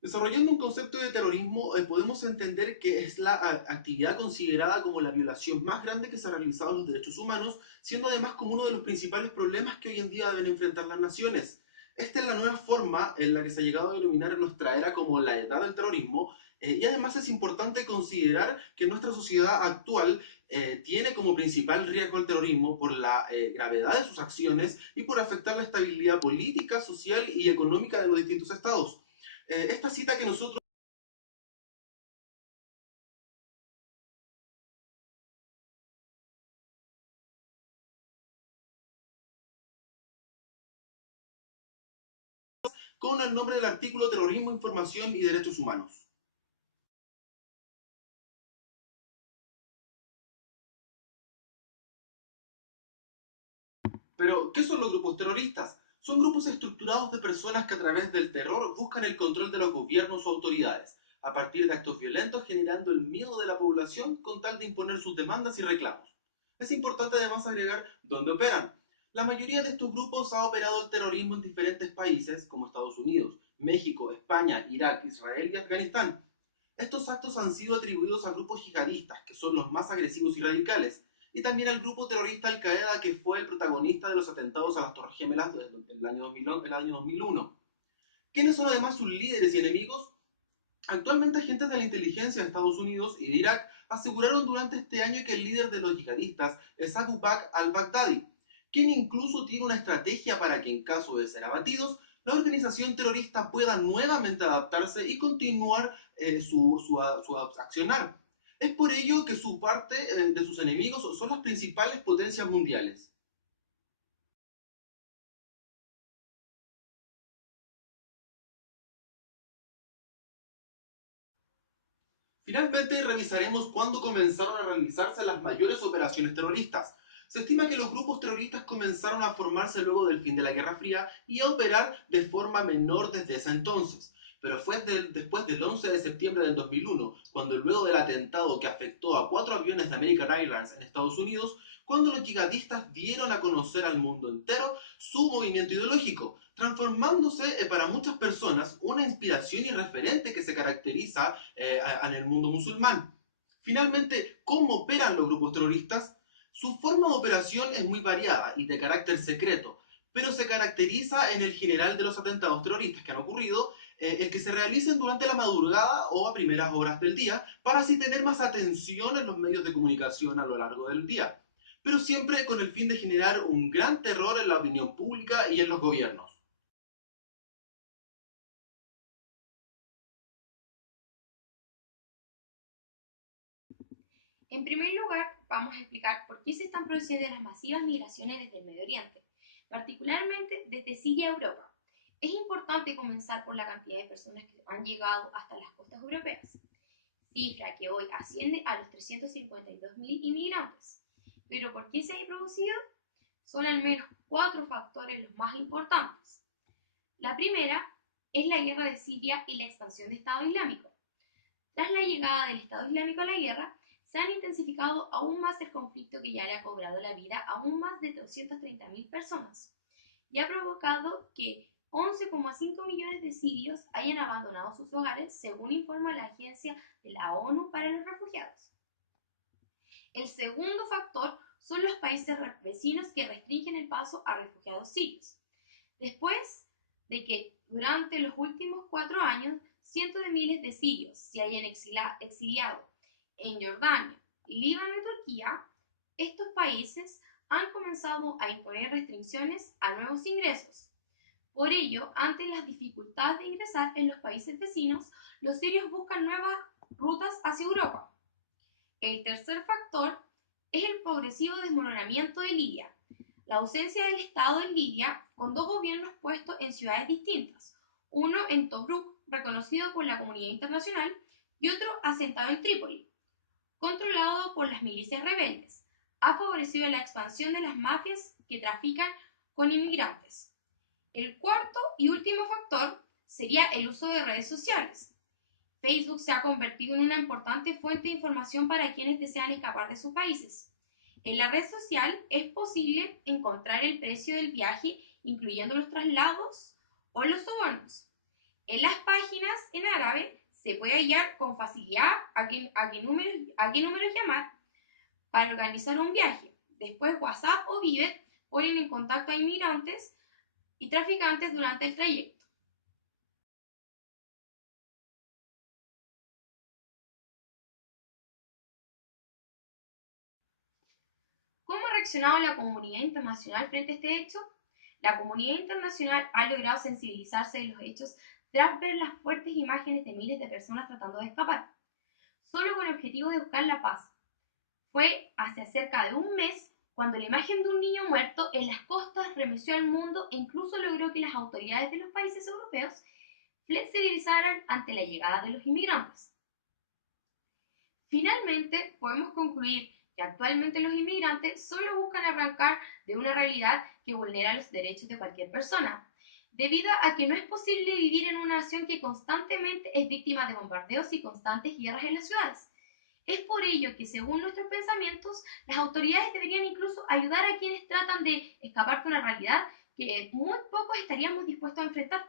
Desarrollando un concepto de terrorismo, podemos entender que es la actividad considerada como la violación más grande que se ha realizado a los derechos humanos, siendo además como uno de los principales problemas que hoy en día deben enfrentar las naciones. Esta es la nueva forma en la que se ha llegado a denominar en nuestra era como la edad del terrorismo, y además es importante considerar que nuestra sociedad actual tiene como principal riesgo el terrorismo por la gravedad de sus acciones y por afectar la estabilidad política, social y económica de los distintos estados. Esta cita que nosotros con el nombre del artículo Terrorismo, Información y Derechos Humanos. Pero, ¿qué son los grupos terroristas? Son grupos estructurados de personas que a través del terror buscan el control de los gobiernos o autoridades, a partir de actos violentos generando el miedo de la población con tal de imponer sus demandas y reclamos. Es importante además agregar dónde operan. La mayoría de estos grupos ha operado el terrorismo en diferentes países como Estados Unidos, México, España, Irak, Israel y Afganistán. Estos actos han sido atribuidos a grupos yihadistas, que son los más agresivos y radicales, y también al grupo terrorista Al-Qaeda, que fue el protagonista de los atentados a las Torres Gemelas del año 2001. ¿Quiénes son además sus líderes y enemigos? Actualmente agentes de la inteligencia de Estados Unidos y de Irak aseguraron durante este año que el líder de los yihadistas es Abu Bakr al-Baghdadi, quien incluso tiene una estrategia para que en caso de ser abatidos, la organización terrorista pueda nuevamente adaptarse y continuar su accionar. Es por ello que su parte de sus enemigos son las principales potencias mundiales. Finalmente, revisaremos cuándo comenzaron a realizarse las mayores operaciones terroristas. Se estima que los grupos terroristas comenzaron a formarse luego del fin de la Guerra Fría y a operar de forma menor desde ese entonces. Pero fue después del 11 de septiembre del 2001, cuando luego del atentado que afectó a 4 aviones de American Airlines en Estados Unidos, cuando los yihadistas dieron a conocer al mundo entero su movimiento ideológico, transformándose para muchas personas una inspiración y referente que se caracteriza en el mundo musulmán. Finalmente, ¿cómo operan los grupos terroristas? Su forma de operación es muy variada y de carácter secreto, pero se caracteriza en el general de los atentados terroristas que han ocurrido, el que se realicen durante la madrugada o a primeras horas del día, para así tener más atención en los medios de comunicación a lo largo del día, pero siempre con el fin de generar un gran terror en la opinión pública y en los gobiernos. En primer lugar, vamos a explicar por qué se están produciendo las masivas migraciones desde el Medio Oriente, particularmente desde Siria a Europa. Es importante comenzar por la cantidad de personas que han llegado hasta las costas europeas, cifra que hoy asciende a los 352.000 inmigrantes. ¿Pero por qué se ha producido? Son al menos cuatro factores los más importantes. La primera es la guerra de Siria y la expansión del Estado Islámico. Tras la llegada del Estado Islámico a la guerra, se han intensificado aún más el conflicto que ya le ha cobrado la vida a aún más de 230.000 personas y ha provocado que 11,5 millones de sirios hayan abandonado sus hogares, según informa la Agencia de la ONU para los Refugiados. El segundo factor son los países vecinos que restringen el paso a refugiados sirios. Después de que durante los últimos 4 años cientos de miles de sirios se hayan exiliado en Jordania, Líbano y Turquía, estos países han comenzado a imponer restricciones a nuevos ingresos. Por ello, ante las dificultades de ingresar en los países vecinos, los sirios buscan nuevas rutas hacia Europa. El tercer factor es el progresivo desmoronamiento de Libia, la ausencia del Estado en Libia, con dos gobiernos puestos en ciudades distintas, uno en Tobruk, reconocido por la comunidad internacional, y otro asentado en Trípoli, controlado por las milicias rebeldes, ha favorecido la expansión de las mafias que trafican con inmigrantes. El cuarto y último factor sería el uso de redes sociales. Facebook se ha convertido en una importante fuente de información para quienes desean escapar de sus países. En la red social es posible encontrar el precio del viaje, incluyendo los traslados o los sobornos. En las páginas en árabe se puede hallar con facilidad a qué números llamar para organizar un viaje. Después WhatsApp o Viber ponen en contacto a inmigrantes y traficantes durante el trayecto. ¿Cómo ha reaccionado la comunidad internacional frente a este hecho? La comunidad internacional ha logrado sensibilizarse de los hechos tras ver las fuertes imágenes de miles de personas tratando de escapar, solo con el objetivo de buscar la paz. Fue hace cerca de un mes cuando la imagen de un niño muerto en las costas remeció al mundo e incluso logró que las autoridades de los países europeos flexibilizaran ante la llegada de los inmigrantes. Finalmente, podemos concluir que actualmente los inmigrantes solo buscan arrancar de una realidad que vulnera los derechos de cualquier persona, debido a que no es posible vivir en una nación que constantemente es víctima de bombardeos y constantes guerras en las ciudades. Es por ello que, según nuestros pensamientos, las autoridades deberían incluso ayudar a quienes tratan de escapar de una realidad que muy pocos estaríamos dispuestos a enfrentar.